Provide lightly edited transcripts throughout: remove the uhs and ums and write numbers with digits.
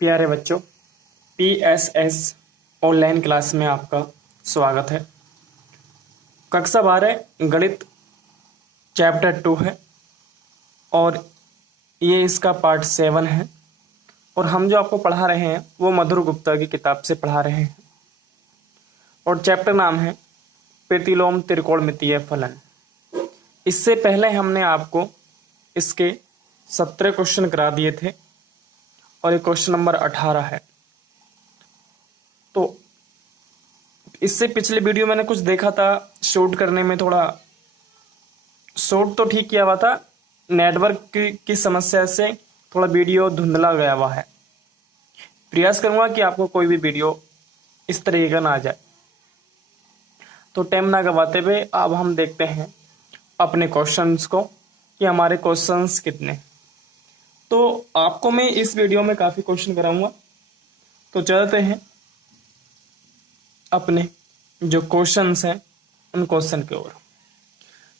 प्यारे बच्चों, PSS online class में आपका स्वागत है। कक्षा 12 गणित चैप्टर 2 है और ये इसका पार्ट 7 है। और हम जो आपको पढ़ा रहे हैं वो मधुर गुप्ता की किताब से पढ़ा रहे हैं और चैप्टर नाम है प्रतिलोम त्रिकोणमितीय फलन। इससे पहले हमने आपको इसके 17 क्वेश्चन करा दिए थे और ये क्वेश्चन नंबर 18 है। तो इससे पिछले वीडियो मैंने कुछ देखा था, शूट करने में थोड़ा शूट तो ठीक किया हुआ था, नेटवर्क की समस्या से थोड़ा वीडियो धुंधला गया हुआ है। प्रयास करूंगा कि आपको कोई भी वीडियो इस तरीके का ना आ जाए। तो टाइम ना गवाते हुए अब हम देखते हैं अपने क्वेश्चंस को कि हमारे क्वेश्चंस कितने। तो आपको मैं इस वीडियो में काफी क्वेश्चन कराऊंगा। तो चलते हैं अपने जो क्वेश्चंस हैं उन क्वेश्चन की ओर।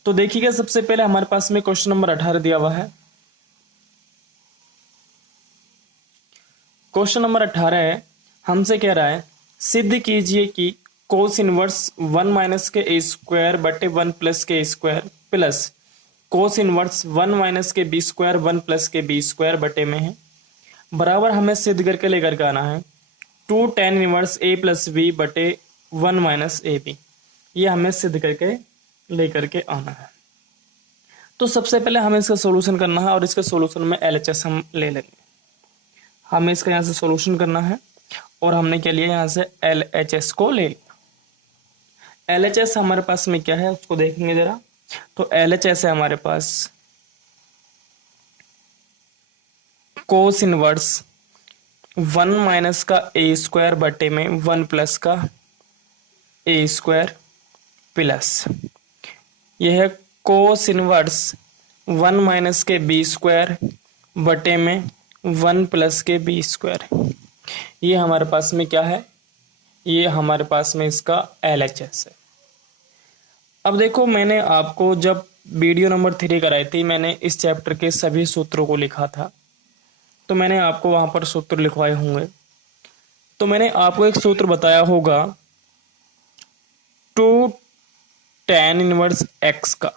तो देखिएगा, सबसे पहले हमारे पास में क्वेश्चन नंबर 18 दिया हुआ है। क्वेश्चन नंबर 18 है, हमसे कह रहा है सिद्ध कीजिए कि कोस इनवर्स 1 माइनस के ए स्क्वायर बटे 1 प्लस के square plus cos inverse 1 minus के बी स्क्वायर 1 प्लस के बी स्क्वायर बटे में है बराबर हमें सिद्ध करके लेकर के आना है 2 tan इनवर्स ए प्लस बी बटे 1 माइनस ए बी। ये हमें सिद्ध करके लेकर के आना है। तो सबसे पहले हमें इसका सॉल्यूशन करना है और इसके सॉल्यूशन में LHS हम ले लेंगे। हमें इसका यहाँ से सॉल्यूशन करना है और हमने क्या लिया, यहाँ से LHS को ले लिया। LHS हमारे पास में क्या है उसको देखेंगे जरा। तो LHS है हमारे पास कोस इनवर्स 1 माइनस का ए स्क्वायर बटे में 1 प्लस का ए स्क्वायर प्लस यह है कोस इनवर्स 1 माइनस के बी स्क्वायर बटे में 1 प्लस के बी स्क्वायर। ये हमारे पास में क्या है, ये हमारे पास में इसका LHS है। अब देखो, मैंने आपको जब वीडियो नंबर 3 कराई थी मैंने इस चैप्टर के सभी सूत्रों को लिखा था। तो मैंने आपको वहां पर सूत्र लिखवाए होंगे। तो मैंने आपको एक सूत्र बताया होगा 2 tan इनवर्स x का।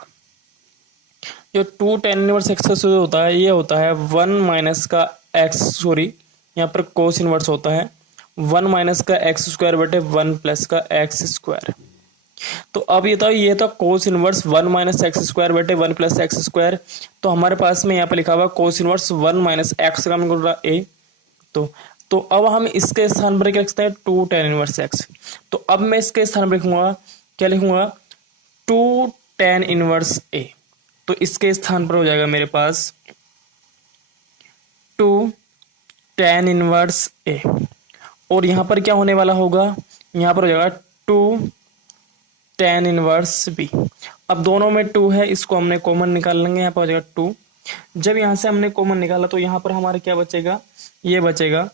जो 2 tan इनवर्स x का सूत्र होता है ये होता है 1 माइनस का x, सॉरी यहाँ पर कोस इनवर्स होता है 1 माइनस का x स्क्वायर बटे 1 प्लस का x स्क्वायर। तो अब ये था cos inverse 1 minus x square बटे 1 प्लस एक्स स्क्वायर। तो हमारे पास में यहाँ पर लिखा हुआ कोस इनवर्स 1 माइनस एक्स का मतलब a। तो अब हम इसके स्थान पर क्या लिखते हैं 2 tan इनवर्स x। तो अब मैं इसके स्थान पर लिखूंगा, क्या लिखूंगा 2 tan इनवर्स a। तो इसके स्थान पर हो जाएगा मेरे पास 2 tan इनवर्स a। और यहां पर क्या होने वाला होगा, यहां पर हो जाएगा 2 tan इनवर्स b। अब दोनों में 2 है, इसको हमने कॉमन निकाल लेंगे, यहाँ पर हो जाएगा 2। जब यहां से हमने कॉमन निकाला तो यहां पर हमारे क्या बचेगा, ये बचेगा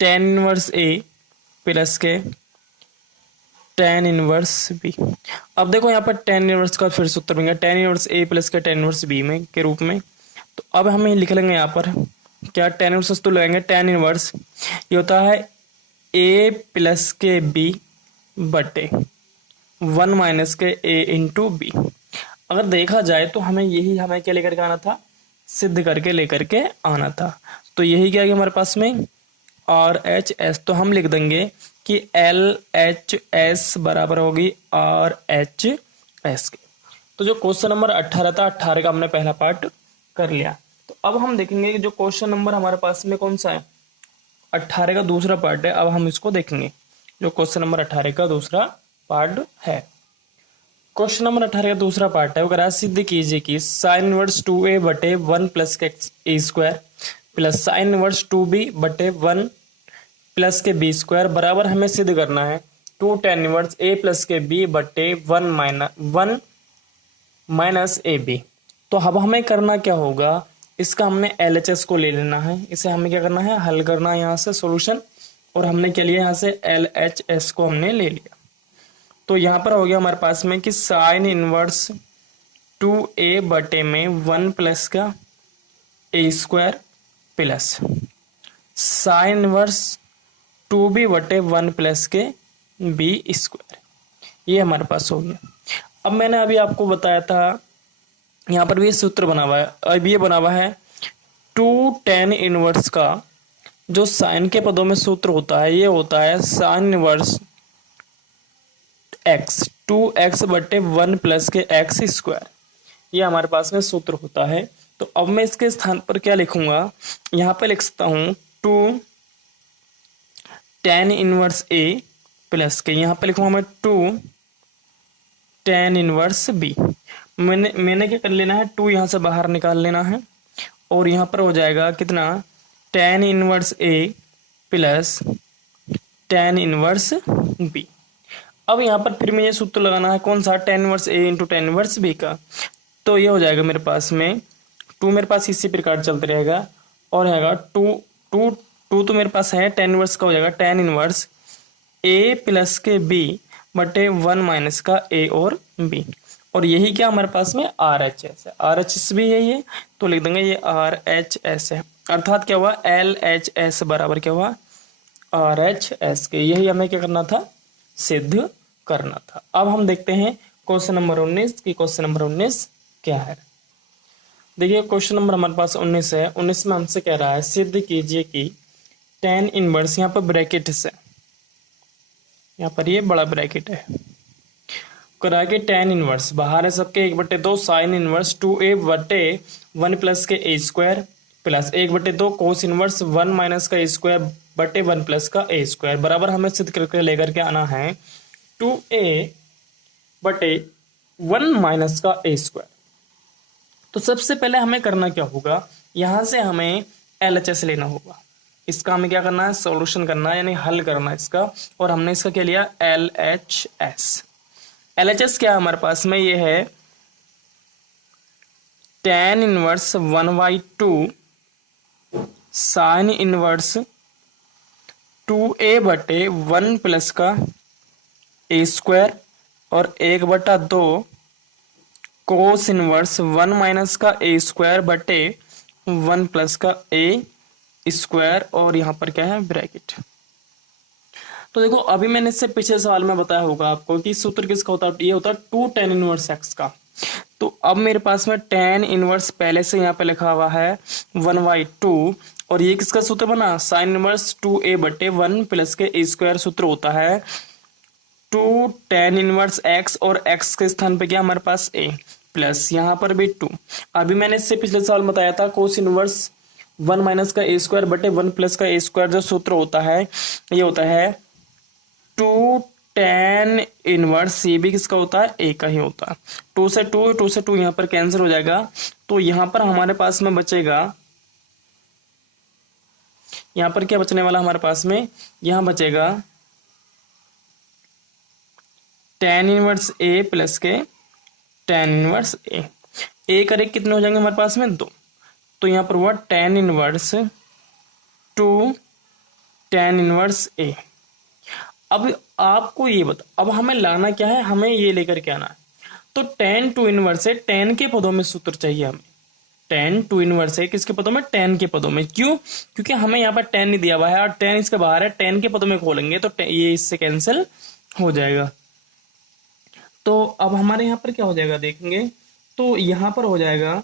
tan इनवर्स a प्लस के tan इनवर्स b। अब देखो यहाँ पर tan इनवर्स का फिर सूत्र बनेगा tan इनवर्स a प्लस के tan इनवर्स b में के रूप में। तो अब हमें लिख लेंगे यहाँ पर क्या, tan इनवर्स तो लगाएंगे tan इनवर्स ये होता है a प्लस के b बटे 1 माइनस के a इंटू बी। अगर देखा जाए तो हमें क्या लेकर के आना था, सिद्ध करके लेकर के आना था। तो यही क्या है हमारे पास में RHS। तो हम लिख देंगे कि LHS बराबर होगी RHS के। तो जो क्वेश्चन नंबर 18 था, 18 का हमने पहला पार्ट कर लिया। तो अब हम देखेंगे कि जो क्वेश्चन नंबर हमारे पास में कौन सा है, 18 का दूसरा पार्ट है। अब हम इसको देखेंगे, जो क्वेश्चन नंबर 18 का दूसरा पार्ट है। क्वेश्चन नंबर 18 का दूसरा पार्ट है, वो कह रहा है सिद्ध कीजिए कि साइन इनवर्स 2a बटे 1 प्लस के a square plus sine inverse 2b बटे 1 प्लस के बी स्क्वायर बराबर हमें सिद्ध करना है 2 tan इनवर्स a प्लस के b बटे 1 माइनस ए बी। तो अब हमें करना क्या होगा, इसका हमने LHS को ले लेना है। इसे हमें क्या करना है, हल करना है यहाँ से सॉल्यूशन। और हमने क्या लिया, यहाँ से LHS को हमने ले लिया। तो यहाँ पर हो गया हमारे पास में कि साइन इनवर्स 2a बटे में 1 प्लस का a square plus sine inverse 2b/1 plus के b स्क्वायर, ये हमारे पास हो गया। अब मैंने अभी आपको बताया था, यहाँ पर भी सूत्र बना हुआ है, अब ये बना हुआ है 2 tan इनवर्स का जो साइन के पदों में सूत्र होता है, ये होता है sine inverse x 2x/1 plus के x स्क्वायर, ये हमारे पास में सूत्र होता है। तो अब मैं इसके स्थान पर क्या लिखूंगा, यहाँ पे लिख सकता हूँ 2 tan इनवर्स a प्लस के, यहाँ पे लिखूंगा मैं 2 tan इनवर्स b। मैंने क्या कर लेना है, 2 यहाँ से बाहर निकाल लेना है और यहाँ पर हो जाएगा कितना, tan inverse a plus tan inverse b। अब यहाँ पर फिर मुझे सूत्र लगाना है, कौन सा, tan inverse a into tan inverse b का। तो ये हो जाएगा मेरे पास में 2, मेरे पास इसी प्रकार चलते रहेगा और रहेगा 2 तो मेरे पास है, tan इनवर्स का हो जाएगा tan इनवर्स a प्लस के b बटे 1 माइनस का a और b, और यही क्या हमारे पास में RHS है, RHS भी है ये, तो लिख देंगे ये RHS है, अर्थात क्या हुआ LHS बराबर क्या हुआ RHS के। यही हमें क्या करना था, सिद्ध करना था। अब हम देखते हैं क्वेश्चन नंबर 19 की क्वेश्चन नंबर 19 क्या है। देखिए क्वेश्चन नंबर हमारे पास 19 है। 19 में हमसे कह रहा है सिद्ध कीजिए कि tan इनवर्स, यहाँ पर ब्रैकेट से, यहाँ पर ये बड़ा ब्रैकेट है, करा के tan इनवर्स बाहर है सबके 1/2 साइन इनवर्स 2a/1 प्लस के a square plus 1/2 cos inverse 1 minus का a स्क्वायर बटे 1 प्लस का a स्क्वायर बराबर हमें सिद्ध करके लेकर के आना है 2a/1 माइनस का a स्क्वायर। तो सबसे पहले हमें करना क्या होगा, यहां से हमें LHS लेना होगा, इसका हमें क्या करना है, सॉल्यूशन करना है, यानी हल करना है इसका, और हमने इसका क्या लिया LHS। LHS क्या है हमारे पास में, ये है tan inverse 1/2 sine inverse 2a/1 plus का a स्क्वायर और 1/2 कोस इनवर्स 1 माइनस का a स्क्वायर बटे 1 प्लस का a स्क्वायर, और यहाँ पर क्या है ब्रैकेट। तो देखो अभी मैंने इससे पिछले सवाल में बताया होगा आपको कि सूत्र किसका होता है, ये होता है 2 tan इनवर्स x का। तो अब मेरे पास में tan इनवर्स पहले से यहाँ पे लिखा हुआ है 1/2, और ये किसका सूत्र बना, साइन इनवर्स 2a/1 प्लस के a स्क्वायर सूत्र होता है 2 tan इनवर्स x, और x के स्थान पे क्या हमारे पास a प्लस यहाँ पर भी 2। अभी मैंने इससे पिछले सवाल बताया था कोस इनवर्स 1 माइनस का a स्क्वायर बटे 1 प्लस का a स्क्वायर जो सूत्र होता है, ये होता है 2 tan इनवर्स, ये भी किसका होता है, a का ही होता है। 2 से 2 यहाँ पर कैंसिल हो जाएगा, तो यहाँ पर हमारे पास में बचेगा, यहाँ पर क्या बचने वाला हमारे पास में, यहाँ बचेगा tan इनवर्स a प्लस के tan इनवर्स a करे कितने हो जाएंगे हमारे पास में 2, तो यहाँ पर हुआ tan inverse 2 tan inverse a। अब आपको ये बता, अब हमें लाना क्या है, हमें ये लेकर के आना है, तो tan 2 इनवर्स है, tan के पदों में सूत्र चाहिए हमें, tan 2 इनवर्स है किसके पदों में, tan के पदों में। क्यों, क्योंकि हमें यहाँ पर tan नहीं दिया हुआ है और tan इसके बाहर है, tan के पदों में खोलेंगे तो ये इससे कैंसिल हो जाएगा। तो अब हमारे यहाँ पर क्या हो जाएगा देखेंगे, तो यहाँ पर हो जाएगा,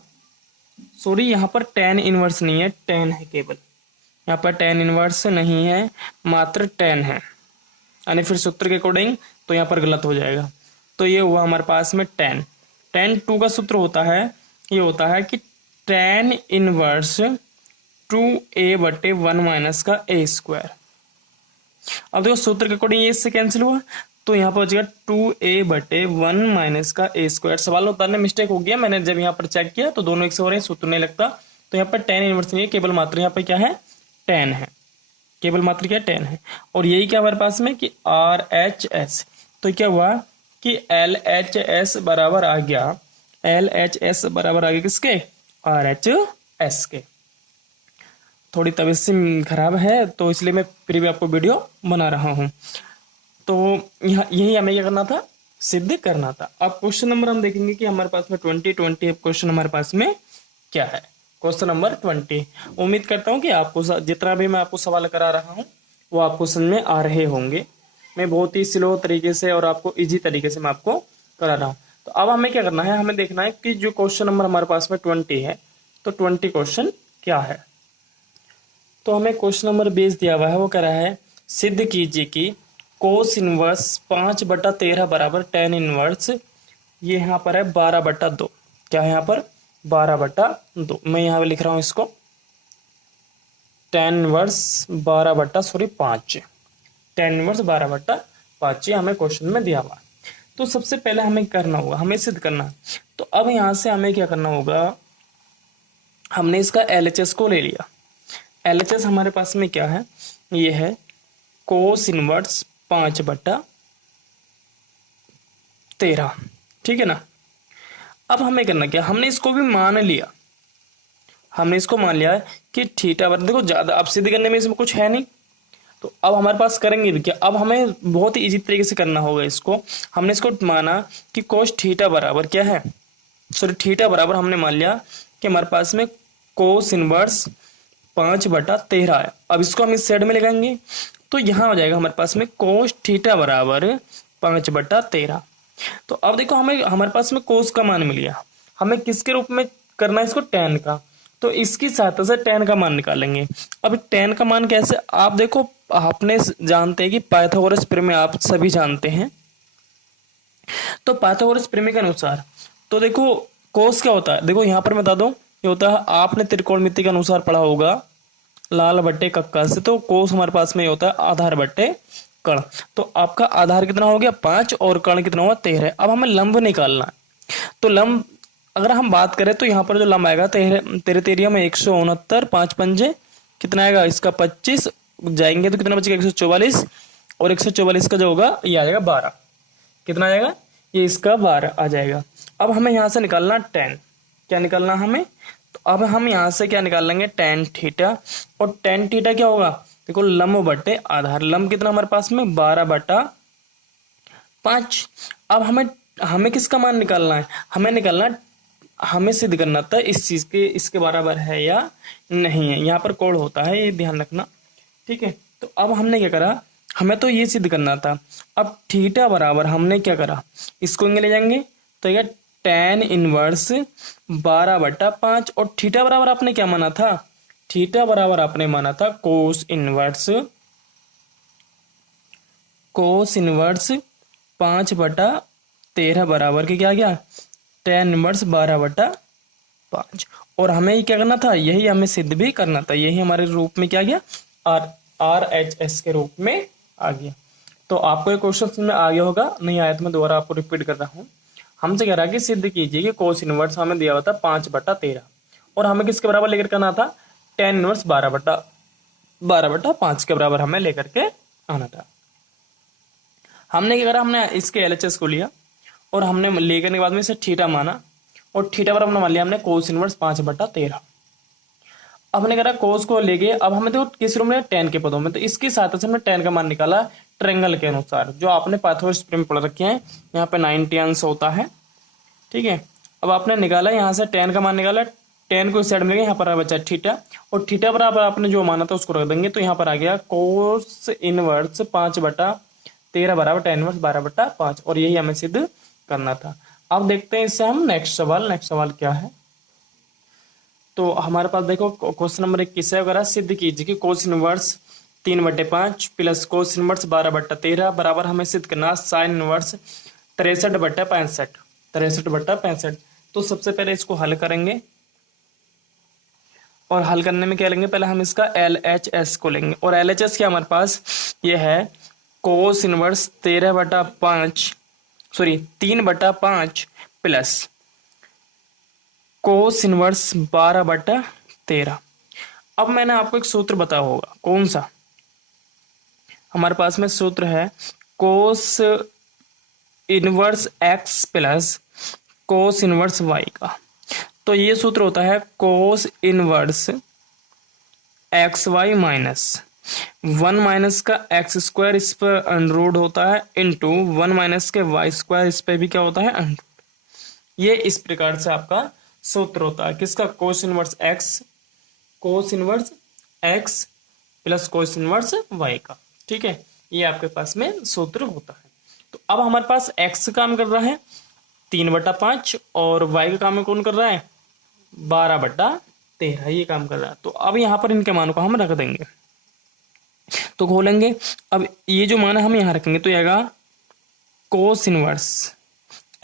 सॉरी यहाँ पर tan इनवर्स नहीं है, tan है केवल, यहाँ पर tan इनवर्स नहीं है, मात्र tan है, यानी फिर सूत्र के अकॉर्डिंग तो यहाँ पर गलत हो जाएगा। तो ये हुआ हमारे पास में tan 2 का सूत्र होता है, ये होता है कि tan इनवर्स 2a/1 माइनस का a स्क्वायर। अब देखो सूत्र के अकॉर्डिंग ये इससे कैंसिल हुआ, तो यहाँ पर बचेगा 2a/1 माइनस का a स्क्वायर। सवाल में उतारने मिस्टेक हो गया, मैंने जब यहाँ पर चेक किया तो दोनों एक से हो रहे हैं, सूत्र नहीं लगता, तो यहाँ पर tan इनवर्स नहीं है, केवल मात्र यहाँ पर क्या है tan है, केवल मात्र क्या tan है, और यही क्या हमारे पास में कि RHS। तो क्या हुआ कि LHS बराबर आ गया, LHS बराबर आ गया किसके, RHS के। थोड़ी तबीयत से खराब है तो इसलिए मैं फिर भी आपको वीडियो बना रहा हूँ। तो यही हमें क्या करना था, सिद्ध करना था। अब क्वेश्चन नंबर हम देखेंगे कि हमारे पास में 20 क्वेश्चन हमारे पास में क्या है। Question number 20। उम्मीद करता हूँ कि आपको जितना भी मैं आपको सवाल करा रहा हूँ वो आपको समझ में आ रहे होंगे। मैं बहुत ही स्लो तरीके से और आपको इजी तरीके से मैं आपको करा रहा हूँ। तो अब हमें क्या करना है, हमें देखना है कि जो क्वेश्चन नंबर हमारे पास में 20 है, तो 20 क्वेश्चन क्या है। तो हमें क्वेश्चन नंबर 20 दिया हुआ है, वो कह रहा है सिद्ध कीजिए कि कोस इनवर्स 5/13 बराबर टेन इनवर्स, ये यहाँ पर है 12/2। क्या है यहाँ पर 12/2। मैं यहाँ पे लिख रहा हूँ इसको टेन इनवर्स 5। टेन इनवर्स 12/5 ये हमें क्वेश्चन में दिया हुआ है। तो सबसे पहले हमें करना होगा, हमें सिद्ध करना है। तो अब यहाँ से हमें क्या करना होगा, हमने इसका एलएचएस को ले लिया। एलएचएस हमारे पास में क्या है, ये है कोस इनवर्स 5/13। ठीक है ना। अब हमें करना क्या, हमने इसको भी मान लिया, हमने इसको मान लिया है कि थीटा बराबर, देखो ज्यादा अब सिद्ध करने में इसमें कुछ है नहीं, तो अब हमारे पास करेंगे भी क्या, अब हमें बहुत ही इजी तरीके से करना होगा इसको। हमने इसको माना कि कोस थीटा बराबर क्या है, सॉरी थीटा बराबर हमने मान लिया कि हमारे पास में कोस इनवर्स 5/13 है। अब इसको हम इस साइड में लगाएंगे तो यहाँ हो जाएगा हमारे पास में कोस थीटा बराबर 5/13। तो अब देखो हमें हमारे पास में कोस का मान मिल गया, हमें किसके रूप में करना है इसको, टेन का। तो इसकी सहायता से टेन का मान निकालेंगे। अब टेन का मान कैसे, आप देखो आपने जानते हैं कि पाइथागोरस प्रमेय आप सभी जानते हैं। तो पाइथागोरस प्रमेय के अनुसार तो देखो कोस क्या होता है, देखो यहाँ पर मैं बता दूं, ये होता है आपने त्रिकोणमिति के अनुसार पढ़ा होगा लाल बट्टे कक्का से। तो कोस हमारे पास में ये होता है आधार बट्टे कर्ण। तो आपका आधार कितना हो गया 5 और कर्ण कितना हुआ 13। अब हमें लंब निकालना है। तो लंब अगर हम बात करें तो यहाँ पर जो लंब आएगा 13 में 169, 5 पंजे कितना आएगा इसका 25 जाएंगे तो कितना बचेगा 144, और 144 का जो होगा ये आ जाएगा 12। कितना आ जाएगा, ये इसका 12 आ जाएगा। अब हमें यहाँ से निकालना टेन, क्या निकालना हमें, तो अब हम यहाँ से क्या निकाल लेंगे टेन थीटा। और टेन थीटा क्या होगा, देखो लंब बटे आधार, लंब कितना हमारे पास में 12/5। अब हमें किसका मान निकालना है, हमें निकालना, हमें सिद्ध करना था इस चीज के इसके बराबर है या नहीं है। यहाँ पर कोड होता है, ये ध्यान रखना। ठीक है, तो अब हमने क्या करा, हमें तो ये सिद्ध करना था। अब थीटा बराबर हमने क्या करा, इसको इंगे ले जाएंगे तो ये टेन इनवर्स 12/5। और थीटा बराबर आपने क्या माना था, थीटा बराबर आपने माना था कोस इनवर्स 5/13 बराबर के क्या गया टेन इनवर्स 12/5। और हमें ये क्या करना था, यही हमें सिद्ध भी करना था, यही हमारे रूप में क्या गया RHS के रूप में आ गया। तो आपको ये क्वेश्चन में आ गया होगा, नहीं आया तो मैं दोबारा आपको रिपीट कर रहा हूँ। हमसे कह रहा है कि सिद्ध कीजिए कि कोस इनवर्स हमें दिया हुआ था 5/13 और हमें किसके बराबर लेकर करना था, टेन इनवर्स 12/5 के बराबर हमें लेकर के आना था। हमने क्या करा, हमने इसके एलएचएस को लिया और हमने लेकर के बाद में इसे थीटा माना, और थीटा बराबर हमने मान लिया हमने कोस इनवर्स 5/13। अब हमने करा कोस को ले गए, अब हमें तो किस रूप में टेन के पदों में, तो इसकी सहायता से हमने टेन का मान निकाला ट्रायंगल के अनुसार, जो आपने पाइथागोरस प्रमेय पढ़ रखे हैं। यहाँ पे 90 अंश होता है। ठीक है, अब आपने निकाला यहाँ से टेन का मान निकाला, टेन को इस साइड में यहाँ पर बचा थीटा, और थीटा बराबर आपने जो माना था उसको रख देंगे। तो यहाँ पर आ गया कोस इनवर्स 5/13 बराबर टेन इनवर्स 12/5, और यही हमें सिद्ध करना था। अब देखते हैं इससे हम नेक्स्ट सवाल क्या है। तो हमारे पास देखो क्वेश्चन नंबर 21 है, वगैरह सिद्ध कीजिए कि cos inverse 3/5 plus cos inverse 12/13 बराबर हमें सिद्ध करना साइन इनवर्स 63/65। तो सबसे पहले इसको हल करेंगे, और हल करने में क्या लेंगे, पहले हम इसका LHS को लेंगे। और LHS क्या हमारे पास ये है cos inverse 3/5 plus cos inverse 12/13। अब मैंने आपको एक सूत्र बताया होगा, कौन सा, हमारे पास में सूत्र है cos inverse x plus cos inverse y का। तो ये सूत्र होता है cos inverse XY minus 1 minus का x² इस पर अंडररूट होता है इंटू 1 माइनस के y² इस पर भी क्या होता है अंडररूट। ये इस प्रकार से आपका सूत्र होता है किसका, cos inverse x, cos inverse x plus cos inverse y का। ठीक है, ये आपके पास में सूत्र होता है। तो अब हमारे पास एक्स काम कर रहा है 3/5 और वाई का काम कौन कर रहा है 12/13, ये काम कर रहा है। तो अब यहाँ पर इनके मानों को हम रख देंगे, तो खोलेंगे। अब ये जो मान है हम यहाँ रखेंगे तो आएगा कोस इनवर्स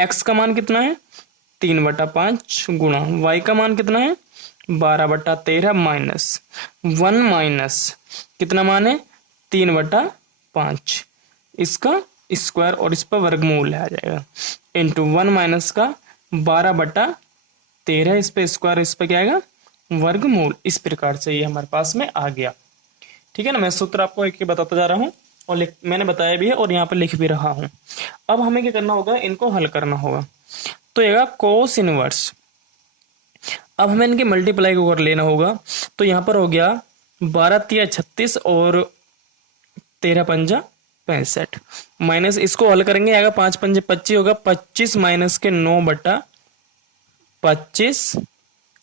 एक्स का मान कितना है 3/5 गुणा वाई का मान कितना है 12/13 माइनस 1 माइनस कितना मान है 3/5 इसका स्क्वायर और इस पर वर्गमूल आ जाएगा इंटू 1 माइनस का 12/13 इस पे स्क्वायर इस पे क्या आएगा वर्गमूल। इस प्रकार से ये हमारे पास में आ गया। ठीक है ना, मैं सूत्र आपको एक बताता जा रहा हूँ और मैंने बताया भी है और यहाँ पर लिख भी रहा हूँ। अब हमें क्या करना होगा, इनको हल करना होगा। तो ये कोस इनवर्स, अब हमें इनके मल्टीप्लाई को कर लेना होगा। तो यहाँ पर हो गया 12×3 = 36 और 13×5 = 65 माइनस इसको हल करेंगे आएगा 5×5 = 25 होगा 25 माइनस के 9/25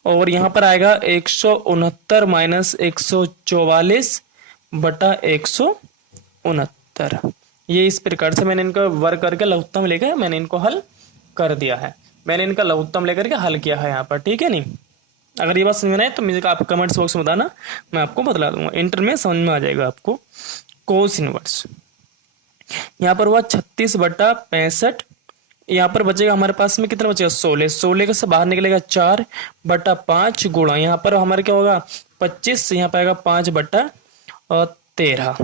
और यहाँ पर आएगा 169 माइनस 144/169। ये इस प्रकार से मैंने इनका वर्ग करके लघुत्तम लेकर मैंने इनको हल कर दिया है। मैंने इनका लघुत्तम लेकर के हल किया है यहाँ पर। ठीक है नहीं, अगर ये बात समझ में आए तो मुझे आप कमेंट्स बॉक्स में बताना, मैं आपको बतला दूंगा। इंटर में समझ में आ जाएगा आपको। कोस इनवर्स यहाँ पर हुआ 36/65, यहाँ पर बचेगा हमारे पास में कितना बचेगा 16, 16 से बाहर निकलेगा 4/5 गुणा यहाँ पर हमारे क्या होगा 25, यहाँ पर आएगा 5/13,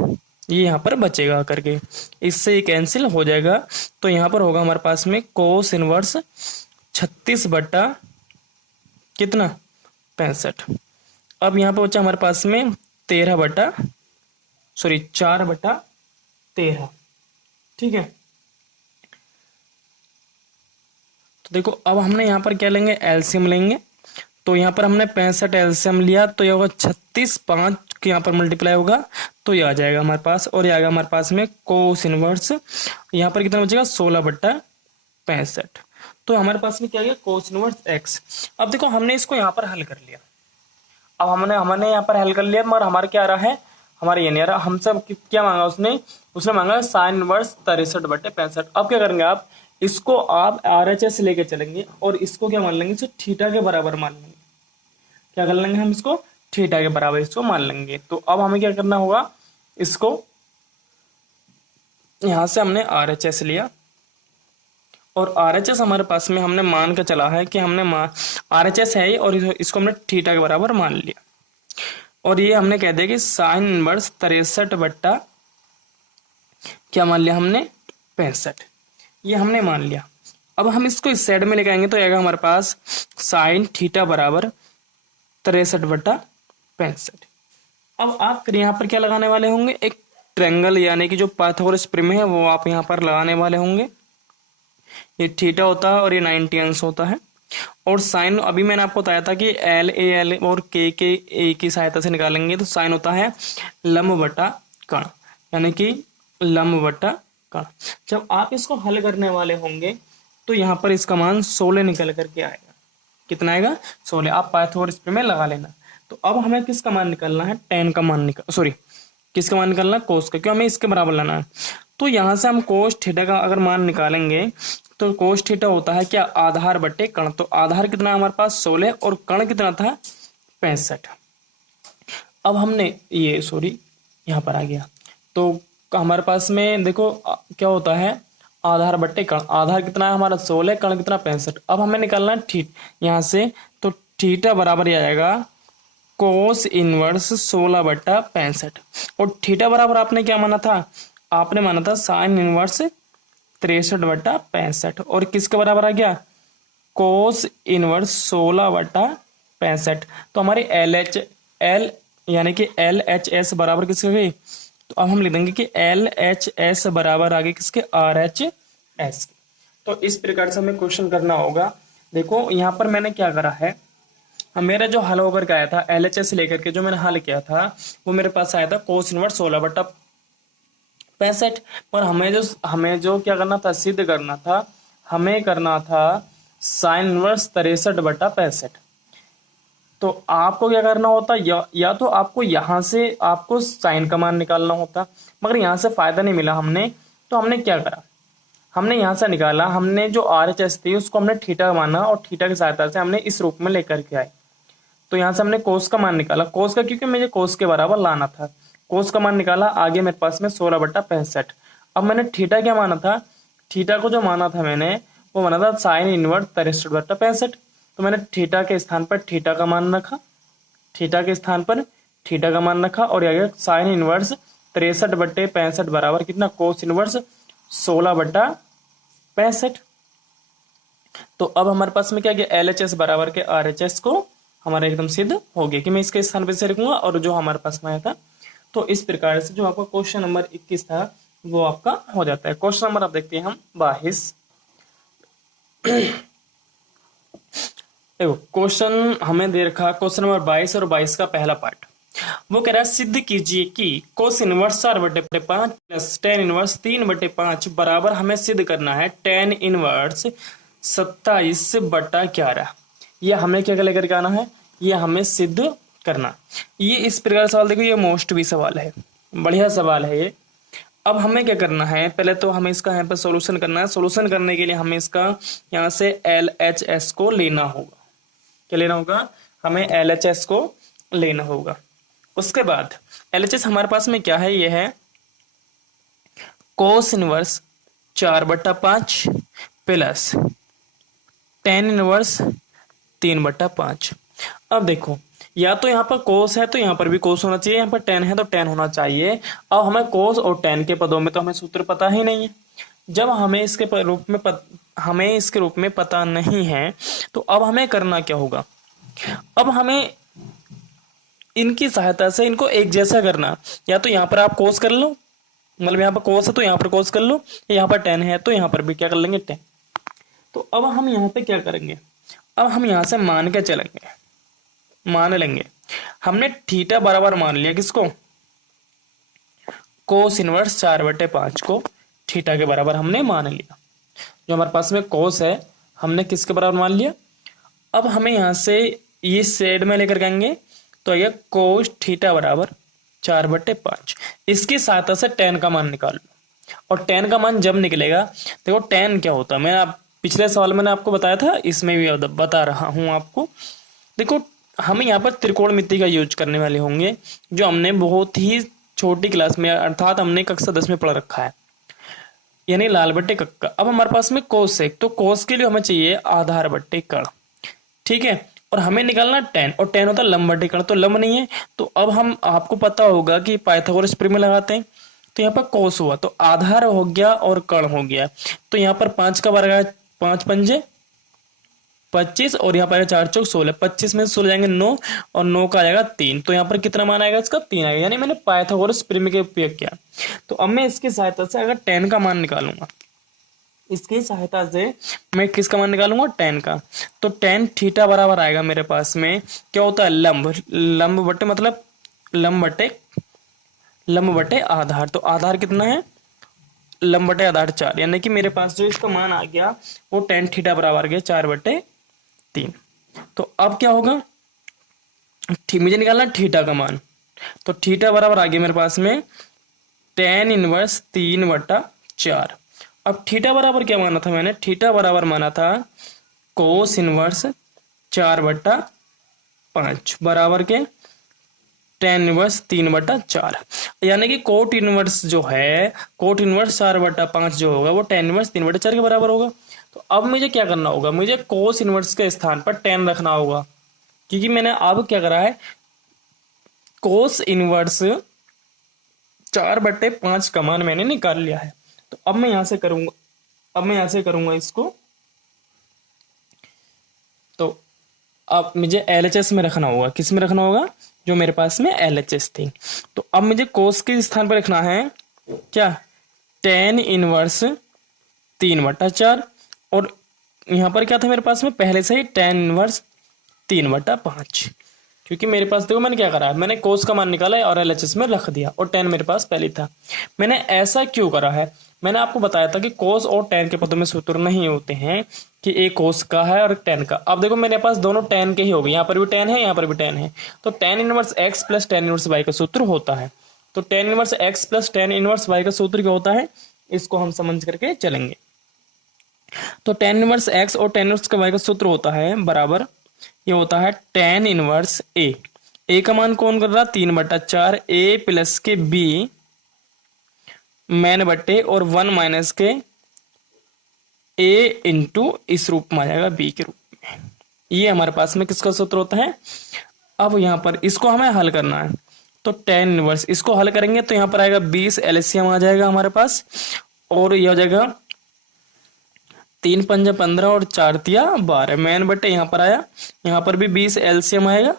ये यहाँ पर बचेगा करके, इससे ये कैंसिल हो जाएगा। तो यहाँ पर होगा हमारे पास में कोस इनवर्स 36 कितना 65। अब यहाँ पर बचा हमारे पास में 4/13। ठीक है, तो देखो अब हमने यहाँ पर क्या लेंगे एलसीएम लेंगे। तो यहाँ पर हमने 65 एलसीएम लिया तो ये होगा 36, 5 के यहाँ पर मल्टीप्लाई होगा तो ये आ जाएगा हमारे पास, और ये आएगा हमारे पास में कोस इनवर्स यहाँ पर कितना बचेगा 16/65। तो हमारे पास में क्या गया कोस इनवर्स एक्स। अब देखो हमने इसको यहाँ पर हल कर लिया। अब हमने यहाँ पर हल कर लिया मगर हमारा क्या आ रहा है, हमारे ये नहीं आ रहा। हमसे क्या मांगा उसने मांगा साइन इनवर्स 63/65। अब क्या करेंगे आप इसको आप RHS लेके चलेंगे और इसको क्या मान लेंगे, इसे थीटा के बराबर मान लेंगे। क्या कर लेंगे हम इसको थीटा के बराबर इसको मान लेंगे। तो अब हमें क्या करना होगा, इसको यहां से हमने RHS लिया और RHS हमारे पास में हमने मान के चला है कि हमने RHS है और इसको हमने थीटा के बराबर मान लिया। और ये हमने कह दिया कि साइन इनवर्स 63 क्या मान लिया हमने 65, ये हमने मान लिया। अब हम इसको इस साइड में लेके आएंगे तो आएगा हमारे पास साइन थीटा बराबर 63/65। अब आप फिर यहाँ पर क्या लगाने वाले होंगे, एक ट्रायंगल यानी कि जो पाइथागोरस प्रिम है वो आप यहाँ पर लगाने वाले होंगे। ये थीटा होता है और ये 90 अंश होता है। और साइन अभी मैंने आपको बताया था कि LAL और K के A की सहायता से निकालेंगे। तो साइन होता है लंब बटा कण, यानी कि लंब बटा कण। जब आप इसको हल करने वाले होंगे तो यहाँ पर इसका मान 16 निकल करके आएगा। कितना आएगा 16। आप पाइथागोरस प्रमेय लगा लेना। तो अब हमें किसका मान निकालना है, tan का मान किसका मान निकालना है कोस का, क्यों हमें इसके बराबर लाना है। तो यहाँ से हम कोस थीटा का अगर मान निकालेंगे तो कोस थीटा होता है क्या आधार बटे कण। तो आधार कितना है हमारे पास 16 और कण कितना था 65। अब हमने ये यहाँ पर आ गया। तो हमारे पास में देखो क्या होता है आधार बटे कण। आधार कितना है हमारा 16, कण कितना 65। अब हमें निकालना है यहाँ से। तो थीटा बराबर आ जाएगा कोस इनवर्स 16/65। और थीटा बराबर आपने क्या माना था, आपने माना था साइन इनवर्स 63/65। और किसके बराबर आ गया कोस इनवर्स 16/65। तो हमारी एल यानी कि LHS बराबर किसके गई। तो अब हम लिख देंगे कि LHS बराबर आगे किसके RHS। तो इस प्रकार से हमें क्वेश्चन करना होगा। देखो यहाँ पर मैंने क्या करा है, मेरा जो हल होकर के आया था LHS लेकर के जो मैंने हल किया था वो मेरे पास आया था कोस इनवर्स 16/65। पर हमें जो क्या करना था सिद्ध करना था, हमें करना था साइन इनवर्स 63/65। तो आपको क्या करना होता, या तो आपको यहां से आपको साइन का मान निकालना होता, मगर यहां से फायदा नहीं मिला हमने। तो हमने क्या करा, हमने यहां से निकाला, हमने जो RHS थी उसको हमने थीटा माना और थीटा की सहायता से हमने इस रूप में लेकर के आए। तो यहाँ से हमने कोस का मान निकाला, कोस का क्योंकि मुझे कोस के बराबर लाना था, कोस का मान निकाला, आगे मेरे पास में 16/65। अब मैंने थीटा क्या माना था, थीटा को जो माना था मैंने वो माना था साइन इनवर्स 63/65। तो मैंने थीटा के स्थान पर थीटा का मान रखा, थीटा के स्थान पर थीटा का मान रखा, और आगे साइन इनवर्स 63/65 बराबर कितना, कोस इनवर्स 16/65। तो अब हमारे पास में क्या गया, LHS बराबर के RHS को हमारा एकदम सिद्ध हो गया कि मैं इसके स्थान पर से लिखूंगा और जो हमारे पास में आया था। तो इस प्रकार से जो आपका क्वेश्चन नंबर 21 था वो आपका हो जाता है। क्वेश्चन नंबर आप देखते हैं हम 22। देखो क्वेश्चन हमें दे रखा क्वेश्चन नंबर 22 और 22 का पहला पार्ट। वो कह रहा है सिद्ध कीजिए कि cos inverse 4/5 plus tan inverse 3/5 बराबर, हमें सिद्ध करना है टेन इनवर्स 27/11। ये हमें क्या लेकर के आना है, ये हमें सिद्ध करना। ये इस प्रकार सवाल देखो, ये मोस्ट भी सवाल है, बढ़िया सवाल है ये। अब हमें क्या करना है, पहले तो हमें इसका यहाँ पर सॉल्यूशन करना है। सॉल्यूशन करने के लिए हमें इसका यहाँ से LHS को लेना होगा। क्या लेना होगा, हमें LHS को लेना होगा। उसके बाद LHS हमारे पास में क्या है, ये है cos inverse 4/5 plus tan inverse 3/5। अब देखो, या तो यहाँ पर कोस है तो यहाँ पर भी कोस होना चाहिए, यहाँ पर टेन है तो टेन होना चाहिए। अब हमें कोस और टेन के पदों में तो हमें सूत्र पता ही नहीं है। जब हमें इसके रूप में हमें इसके रूप में पता नहीं है तो अब हमें करना क्या होगा, अब हमें इनकी सहायता से इनको एक जैसा करना। या तो यहाँ पर आप कोस कर लो, मतलब यहाँ पर कोस है तो यहाँ पर कोस कर लो, यहाँ पर टेन है तो यहाँ पर भी क्या कर लेंगे, टेन। तो अब हम यहाँ पे क्या करेंगे, अब हम यहाँ से मान के चलेंगे, मान लेंगे। हमने थीटा बराबर मान लिया किसको, कोस इनवर्स 4/5 को थीटा के बराबर हमने मान लिया। जो हमारे पास में कोस है हमने किसके बराबर मान लिया। अब हमें यहाँ से ये साइड में लेकर जाएंगे तो ये कोस थीटा बराबर 4/5। इसकी सहायता से टेन का मान निकाल लो, और टेन का मान जब निकलेगा, देखो टेन क्या होता है, मैं पिछले सवाल मैंने आपको बताया था, इसमें भी बता रहा हूं आपको। देखो हम यहाँ पर त्रिकोणमिति का यूज करने वाले होंगे, जो हमने बहुत ही छोटी क्लास में अर्थात हमने कक्षा 10 में पढ़ रखा है, यानी लाल बट्टे कक्का। अब हमारे पास में कोस है, तो कोस के लिए हमें चाहिए आधार बट्टे कण, ठीक है। और हमें निकालना टेन, और टेन होता है लंब बट्टे कण, तो लंब नहीं है। तो अब हम आपको पता होगा कि पाइथागोरस प्रमेय लगाते हैं, तो यहाँ पर कोस हुआ तो आधार हो गया और कण हो गया। तो यहाँ पर 5 का वर्ग है, 5 पंजे 25, और यहाँ पर 4 चौक 16, 25 में 16 जाएंगे 9, और 9 का आ जाएगा 3। तो यहाँ पर कितना मान आएगा इसका, 3 आएगा, यानी मैंने पाइथागोरस प्रमेय का उपयोग किया। तो अब मैं इसकी सहायता से अगर टेन का मान निकालूंगा, इसकी सहायता से मैं किसका मान निकालूंगा, टेन का। तो टेन थीटा बराबर आएगा मेरे पास में क्या होता है, लंब, लंब बटे मतलब लंब बटे आधार। तो आधार कितना है, लंब बटे आधार 4, यानी कि मेरे पास जो इसका मान आ गया वो टेन थीटा बराबर आ गया 4/3। तो अब क्या होगा, मुझे निकालना थीटा का मान। तो थीटा बराबर आ गया मेरे पास में टेन इनवर्स 3/4। अब थीटा बराबर क्या माना था मैंने, थीटा बराबर माना था कोस इनवर्स 4/5 बराबर के टेन इनवर्स 3/4, यानी कि कोट इनवर्स जो है, कोट इनवर्स 4/5 जो होगा वो टेन इनवर्स 3/4 के बराबर होगा। तो अब मुझे क्या करना होगा, मुझे कोस इनवर्स के स्थान पर टेन रखना होगा, क्योंकि मैंने अब क्या करा है, कोस इनवर्स 4/5 का मान मैंने निकाल लिया है। तो अब मैं यहां से करूंगा, इसको। तो अब मुझे LHS में रखना होगा, किस में रखना होगा, जो मेरे पास में LHS थी। तो अब मुझे कोस के स्थान पर लिखना है क्या, टेन इनवर्स 3/4, और यहाँ पर क्या था मेरे पास में पहले से ही टेन इनवर्स 3/5, क्योंकि मेरे पास देखो मैंने क्या करा है, मैंने कोस का मान निकाला है और LHS में रख दिया, और टेन मेरे पास पहले था। मैंने ऐसा क्यों करा है, मैंने आपको बताया था कि कोस और टेन के पदों में सूत्र नहीं होते हैं कि एक कोस का है और टेन का। अब देखो मेरे पास दोनों टेन के ही हो गए, यहाँ पर भी टेन है, यहाँ पर भी टेन है, तो tan inverse x plus tan inverse y का सूत्र होता है। तो tan inverse x plus tan inverse y का सूत्र क्या होता है, इसको हम समझ करके चलेंगे। तो टेन इनवर्स एक्स और टेन इनवर्स वाई का सूत्र होता है बराबर, ये होता है टेन इनवर्स ए का मान कौन कर रहा, 3/4 ए प्लस के बी मैन बट्टे और 1 माइनस के ए इंटू इस रूप में आ जाएगा बी के रूप में। ये हमारे पास में किसका सूत्र होता है। अब यहाँ पर इसको हमें हल करना है, तो टेन इनवर्स इसको हल करेंगे तो यहाँ पर आएगा 20 एलसीएम आ जाएगा हमारे पास, और ये हो जाएगा 3 पंजा 15 और 4 तिया 12 मैन बट्टे यहाँ पर आया, यहाँ पर भी 20 एलसीएम आएगा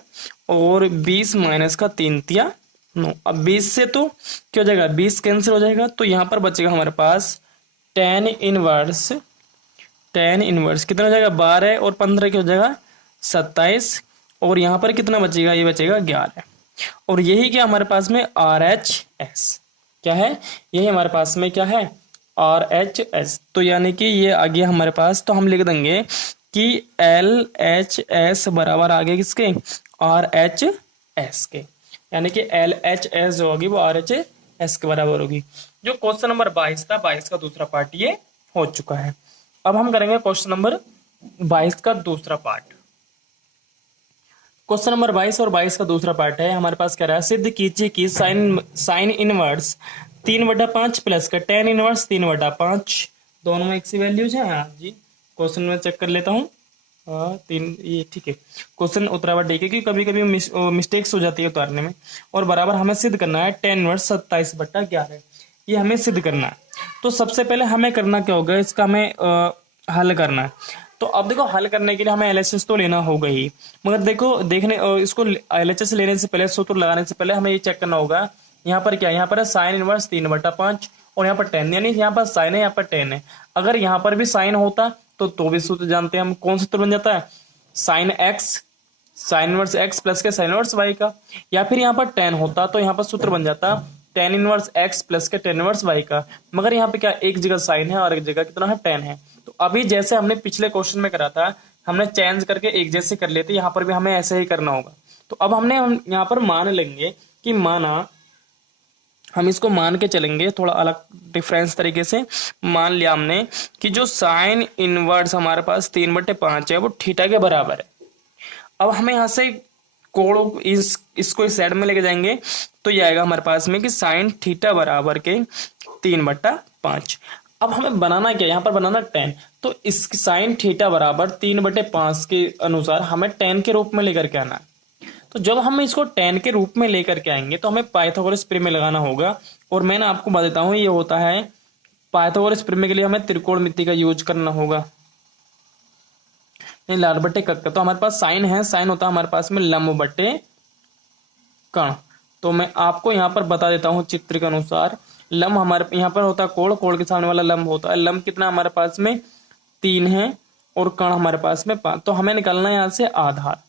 और 20 माइनस का 3 तिया 9। अब 20 से तो क्या हो जाएगा, 20 कैंसिल हो जाएगा, तो यहाँ पर बचेगा हमारे पास टेन इनवर्स कितना हो जाएगा 12 और 15 क्या हो जाएगा 27, और यहाँ पर कितना बचेगा, ये बचेगा 11। और यही क्या हमारे पास में RHS क्या है, यही हमारे पास में क्या है RHS। तो यानी कि ये आ गया हमारे पास, तो हम लिख देंगे कि LHS बराबर आ गया किसके, RHS के, यानी कि LHS जो होगी वो RHS के बराबर होगी। जो क्वेश्चन नंबर 22 था, 22 का दूसरा पार्ट ये हो चुका है। अब हम करेंगे क्वेश्चन नंबर 22 का दूसरा पार्ट। क्वेश्चन नंबर 22 और 22 का दूसरा पार्ट है हमारे पास, क्या रहा है, सिद्ध कीजिए कि साइन इनवर्स 3/5 प्लस का टेन इनवर्स 3/5 दोनों में एक सी वैल्यूज है। हाँ जी, क्वेश्चन में चेक कर लेता हूँ। तीन, ये ठीक है, क्वेश्चन उतरावा डी के, क्योंकि कभी कभी मिस्टेक्स हो जाती है उतारने में। और बराबर हमें सिद्ध करना है टेन इनवर्स 27/11, ये हमें सिद्ध करना है। तो सबसे पहले हमें करना क्या होगा, इसका हमें हल करना है। तो अब देखो हल करने के लिए हमें एलएचएस तो लेना होगा ही, मगर देखो इसको एलएचएस लेने से पहले, सूत्र लगाने से पहले हमें ये चेक करना होगा यहाँ पर क्या, यहाँ पर है साइन इनवर्स 3/5 और यहाँ पर टेन, यानी यहाँ पर साइन है यहाँ पर टेन है। अगर यहाँ पर भी साइन होता तो भी सूत्र जानते हैं हम, कौन सूत्र बन जाता है, साइन इनवर्स एक्स प्लस के साइन इनवर्स वाई का। या फिर यहाँ पर टेन होता तो यहाँ पर सूत्र बन जाता टेन इनवर्स एक्स प्लस के टेन इनवर्स वाई का। मगर यहाँ पे क्या, एक जगह साइन है और एक जगह कितना है, टेन है। तो अभी जैसे हमने पिछले क्वेश्चन में करा था, हमने चेंज करके एक जैसे कर लेते, यहाँ पर भी हमें ऐसे ही करना होगा। तो अब हम यहाँ पर मान लेंगे कि माना, हम इसको मान के चलेंगे थोड़ा अलग डिफरेंस तरीके से। मान लिया हमने कि जो साइन इनवर्स हमारे पास 3/5 है वो थीटा के बराबर है। अब हमें यहाँ से कोण इसको इस साइड में लेके जाएंगे, तो ये आएगा हमारे पास में कि साइन थीटा बराबर के 3/5। अब हमें बनाना क्या, यहाँ पर बनाना टेन, तो इस साइन थीटा बराबर 3/5 के अनुसार हमें टेन के रूप में लेकर के आना है। तो जब हम इसको टेन के रूप में लेकर के आएंगे तो हमें पाइथागोरस प्रमेय लगाना होगा। और मैं ना आपको बता देता हूँ, ये होता है पाइथागोरस प्रमेय के लिए हमें त्रिकोणमिति का यूज करना होगा, लाल बट्टे कक्का। तो हमारे पास साइन है, साइन होता है हमारे पास में लंब बट्टे कण। तो मैं आपको यहाँ पर बता देता हूँ चित्र के अनुसार, लंब हमारे यहाँ पर होता है कोण, कोण के सामने वाला लंब होता है। लंब कितना हमारे पास में 3 है और कण हमारे पास में 5। तो हमें निकालना है यहाँ से आधार।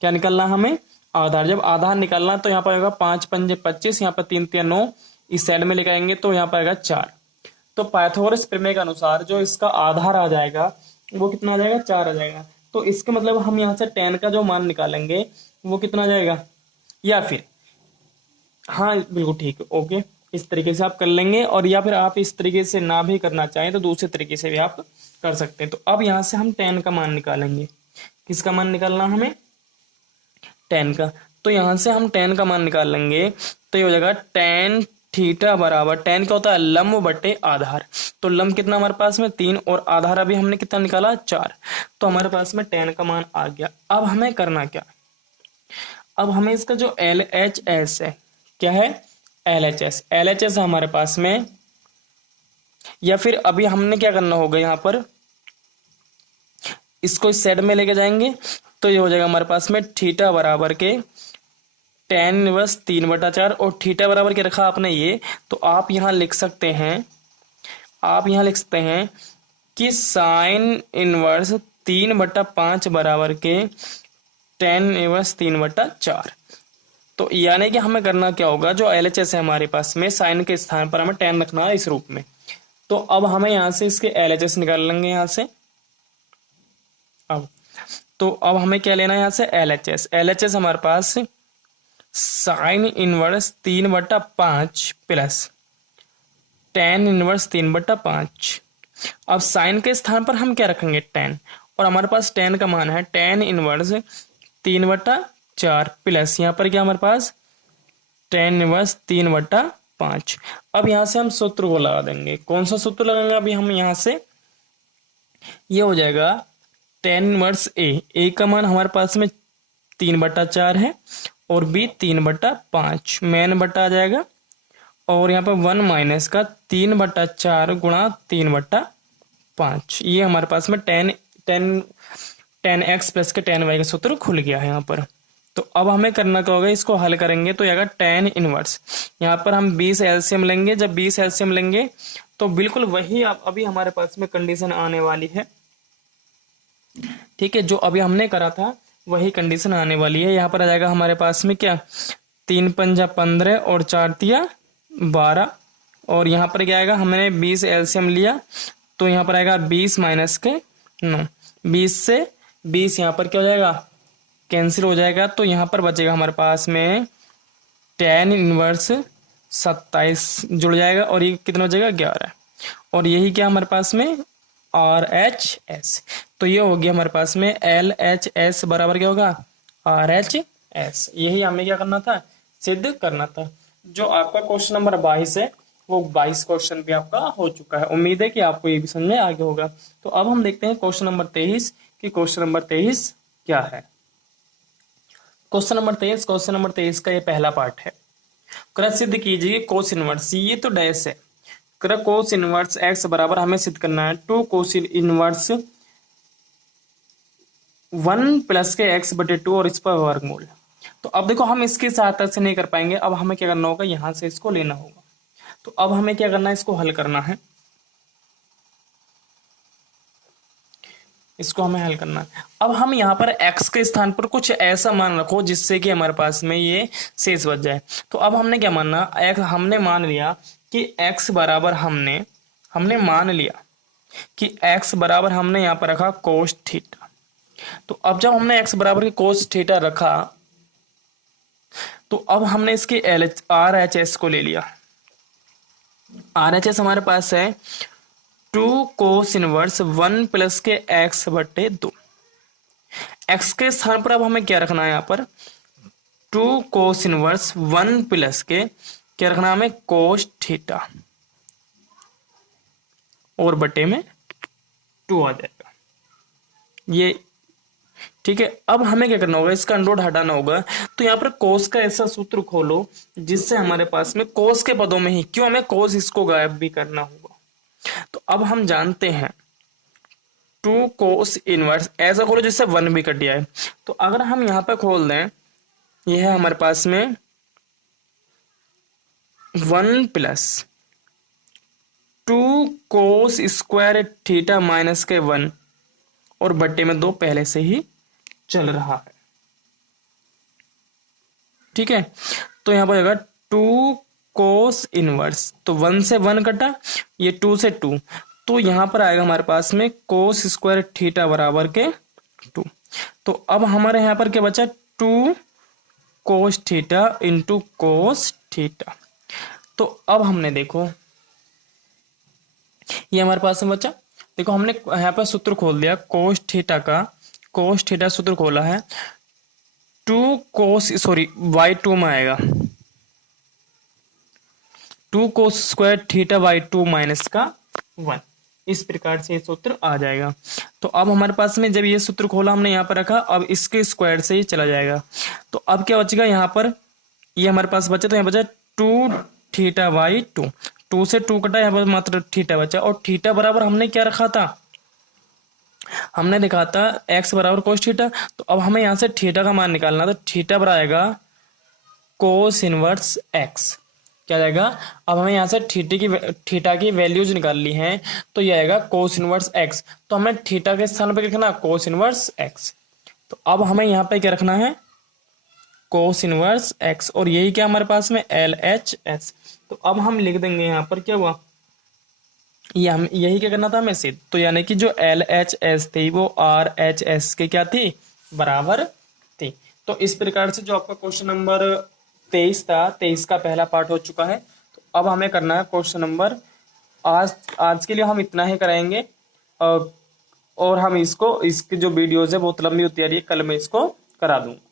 क्या निकालना है हमें, आधार। जब आधार निकालना तो यहाँ पर आएगा 5 पंजे 25, यहाँ पर 3 तिया 9, इस साइड में लेकर आएंगे तो यहाँ पर आएगा 4। तो पाइथागोरस प्रमेय के अनुसार जो इसका आधार आ जाएगा वो कितना आ जाएगा, 4 आ जाएगा। तो इसका मतलब हम यहाँ से टेन का जो मान निकालेंगे वो कितना आ जाएगा, या फिर हाँ बिल्कुल ठीक है, ओके, इस तरीके से आप कर लेंगे। और या फिर आप इस तरीके से ना भी करना चाहें तो दूसरे तरीके से भी आप कर सकते हैं। तो अब यहाँ से हम टेन का मान निकालेंगे। किसका मान निकालना हमें, टेन का। तो यहाँ से हम टेन का मान निकाल लेंगे, तो ये हो जाएगा टेन थीटा बराबर, टेन क्या होता है, लंब बटे आधार। तो लंब कितना हमारे पास में 3 और आधार अभी हमने कितना निकाला 4। तो हमारे पास में टेन का मान आ गया। अब हमें करना क्या, अब हमें इसका जो LHS है, क्या है LHS है हमारे पास में। या फिर अभी हमने क्या करना होगा, यहाँ पर इसको इस साइड में लेके जाएंगे तो ये हो जाएगा हमारे पास में थीटा बराबर के टेन इनवर्स 3/4 और थीटा बराबर के रखा आपने ये। तो आप यहाँ लिख सकते हैं, कि साइन इनवर्स 3/5 बराबर के टेन इनवर्स 3/4। तो यानी कि हमें करना क्या होगा, जो LHS है हमारे पास में, साइन के स्थान पर हमें टेन रखना है इस रूप में। तो अब हमें यहाँ से इसके LHS निकाल लेंगे यहाँ से। अब तो अब हमें क्या लेना है यहाँ से LHS। LHS हमारे पास sine inverse 3/5 plus tan inverse 3/5। अब साइन के स्थान पर हम क्या रखेंगे, टेन, और हमारे पास टेन का मान है टेन इनवर्स 3/4 प्लस यहाँ पर क्या हमारे पास टेन इनवर्स 3/5। अब यहाँ से हम सूत्र को लगा देंगे। कौन सा सूत्र लगाएंगे अभी हम यहाँ से, ये हो जाएगा टेन इनवर्स ए का मान हमारे पास में 3/4 है और बी 3/5, मेन बटा आ जाएगा, और यहाँ पर 1 माइनस का 3/4 गुणा 3/5। ये हमारे पास में टेन एक्स प्लस के टेन वाई का सूत्र खुल गया है यहाँ पर। तो अब हमें करना क्या होगा, इसको हल करेंगे तो आएगा टेन इनवर्स, यहाँ पर हम 20 एलसीएम लेंगे। जब 20 एलसीएम लेंगे तो बिल्कुल वही अभी हमारे पास में कंडीशन आने वाली है। ठीक है, जो अभी हमने करा था वही कंडीशन आने वाली है। यहाँ पर आ जाएगा हमारे पास में क्या 3 पंजा 15 और 4 तिया 12, और यहाँ पर क्या आएगा, हमने 20 एलसीएम लिया तो यहाँ पर आएगा 20 माइनस के 9, 20 से 20 यहाँ पर क्या हो जाएगा, कैंसिल हो जाएगा। तो यहाँ पर बचेगा हमारे पास में टेन इनवर्स 27 जुड़ जाएगा, और ये कितना हो जाएगा 11, और यही क्या हमारे पास में RHS। तो ये हो गया हमारे पास में LHS बराबर क्या होगा RHS। यही हमें क्या करना था, सिद्ध करना था। जो आपका क्वेश्चन नंबर 22 है वो 22 क्वेश्चन भी आपका हो चुका है। उम्मीद है कि आपको ये भी समझ में आ गया होगा। तो अब हम देखते हैं क्वेश्चन नंबर 23 कि क्वेश्चन नंबर 23 क्या है। क्वेश्चन नंबर 23 का ये पहला पार्ट है। क्रम सिद्ध कीजिए कोस इनवर्स, ये तो डैश है, क्रम कोस इनवर्स एक्स बराबर हमें सिद्ध करना है 2 कोस इनवर्स 1 प्लस के x/2 और इस पर वर्गमूल। तो अब देखो हम इसकी सहायता से नहीं कर पाएंगे, अब हमें क्या करना होगा, यहां से इसको लेना होगा। तो अब हमें क्या करना है, इसको हल करना है, इसको हमें हल करना है। अब हम यहाँ पर x के स्थान पर कुछ ऐसा मान रखो जिससे कि हमारे पास में ये शेष बच जाए। तो अब हमने क्या मानना, हमने मान लिया कि x बराबर हमने मान लिया कि x बराबर हमने यहाँ पर रखा कोस थीटा। तो अब जब हमने x बराबर के कोस थीटा रखा तो अब हमने इसके RHS को ले लिया। RHS हमारे पास है 2 कोस इनवर्स 1 प्लस के x/2। x के स्थान पर अब हमें क्या रखना है, यहाँ पर 2 कोस इनवर्स 1 प्लस के क्या रखना है हमें कोस थीटा, और बटे में 2 आ जाएगा ये। ठीक है, अब हमें क्या करना होगा, इसका अंडर रूट हटाना होगा। तो यहाँ पर कोस का ऐसा सूत्र खोलो जिससे हमारे पास में कोस के पदों में ही, क्यों हमें कोस इसको गायब भी करना होगा। तो अब हम जानते हैं 2 कोस इनवर्स ऐसा खोलो जिससे 1 भी कट जाए। तो अगर हम यहाँ पे खोल दें, यह है हमारे पास में 1 plus 2 cos square theta minus के 1 और बट्टे में 2 पहले से ही चल रहा है। ठीक है, तो यहां पर होगा 2 कोस इनवर्स, तो 1 से 1 कटा, ये 2 से 2, तो यहां पर आएगा हमारे पास में कोस स्क्वायर थीटा बराबर के 2। तो अब हमारे यहां पर क्या बचा 2 cos theta into cos theta. तो अब हमने देखो ये हमारे पास में बचा, देखो हमने यहाँ पर सूत्र खोल दिया कोस थीटा का, कोस थीटा सूत्र खोला है 2 कोस y2 में आएगा 2 cos square theta y2 minus का 1, इस प्रकार से ये सूत्र आ जाएगा। तो अब हमारे पास में जब ये सूत्र खोला हमने यहाँ पर रखा, अब इसके स्क्वायर से ही चला जाएगा। तो अब क्या बचेगा, यहाँ पर ये हमारे पास बचा, तो यहाँ बचा 2 थीटा y2, 2 से 2 कटा, यहाँ पर मात्र थीटा बचा, और थीटा बराबर हमने क्या रखा था, हमने लिखा था x बराबर कोस थीटा। तो अब हमें यहाँ से थीटा का मान निकालना, तो थीटा बराबर आएगा कोस इनवर्स x, क्या जाएगा, अब हमें यहाँ से थीटा की वैल्यूज निकाल ली हैं, तो ये आएगा कोस इनवर्स x। तो हमें थीटा के स्थान पर लिखना कोस इनवर्स x। तो अब हमें यहाँ पे क्या रखना है कोस इनवर्स x, और यही क्या हमारे पास में LHS। तो अब हम लिख देंगे यहाँ पर क्या हुआ ये हम यही क्या करना था हमें से, तो यानी कि जो एल एच एस थी वो आर एच एस के क्या थी, बराबर थी। तो इस प्रकार से जो आपका क्वेश्चन नंबर 23 था, 23 का पहला पार्ट हो चुका है। तो अब हमें करना है क्वेश्चन नंबर, आज आज के लिए हम इतना ही कराएंगे। अ, और हम इसको, इसकी जो वीडियोज है बहुत लंबी होती जा रही है, कल मैं इसको करा दूंगा।